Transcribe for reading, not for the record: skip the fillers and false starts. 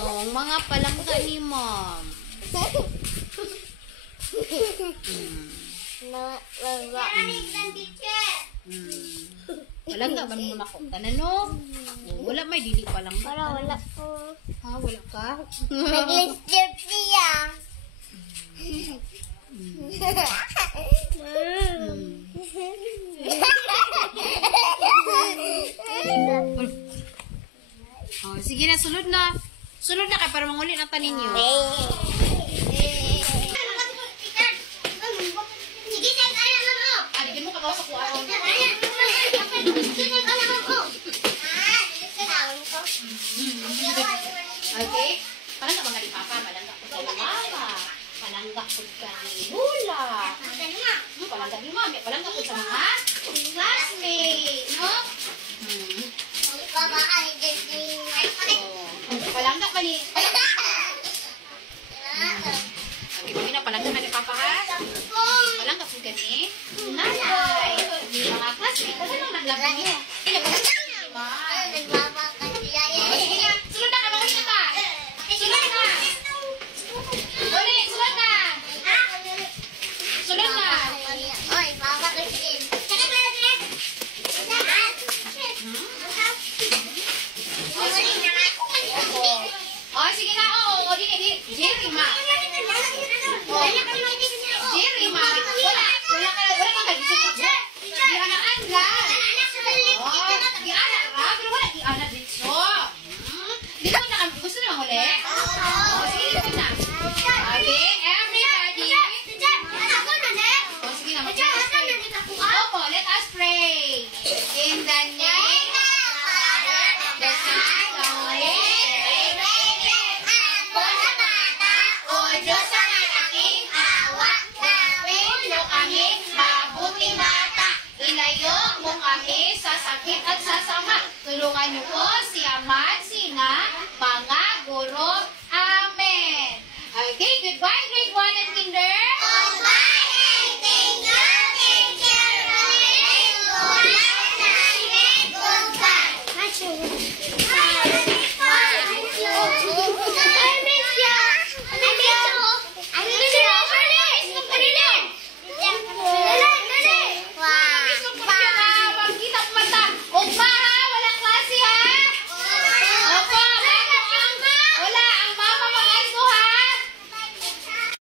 Oh, mga palangga ni ma'am. Palangga ba mo nako? Tanan no? Wala may dili palangga. Wala po. Ha, wala ka? Nag-strip siya. Oh, sige na, sunod na. Sunod na kay para mangulit ang tanin niyo. Adigin mo ka sa kuha. Okay? Palangga ba nga ni Papa? Palangga ko sa mama. Palangga ko sa ni Lula. Palangga ni Mami. Palangga ko sa mga classmate. No? Palangga ba ni... Okay, kami na palangga na ni Papa ha? Palangga ko sa ni Nanay. Ni mga classmate. Kasi nang naglagay niyo. Palangga ni Ma. Sige na. Sunod na ka. Mangulit na ka. Sunod na. Ulit. Sunod na. Sunod na. Oy, mama kasi. Oh, sige na. Oo, di. Jerry, Ma. Jerry, Ma. Wala kang kagising ako. Dianaan lang. Oh, dianan ra. Pero wala dianan dito. Di ko na gusto na huli? Oh, sige na. Okay, everybody. Oh, sige na. Opo, let us pray. In the name of the Father, the Son, the Holy Spirit. O Diyos na malaking awa, gawin mo kami mabuting bata. Ilayo mo kami sa sakit at sa sama. Tulungan niyo po si Ama at Sina, mga guro,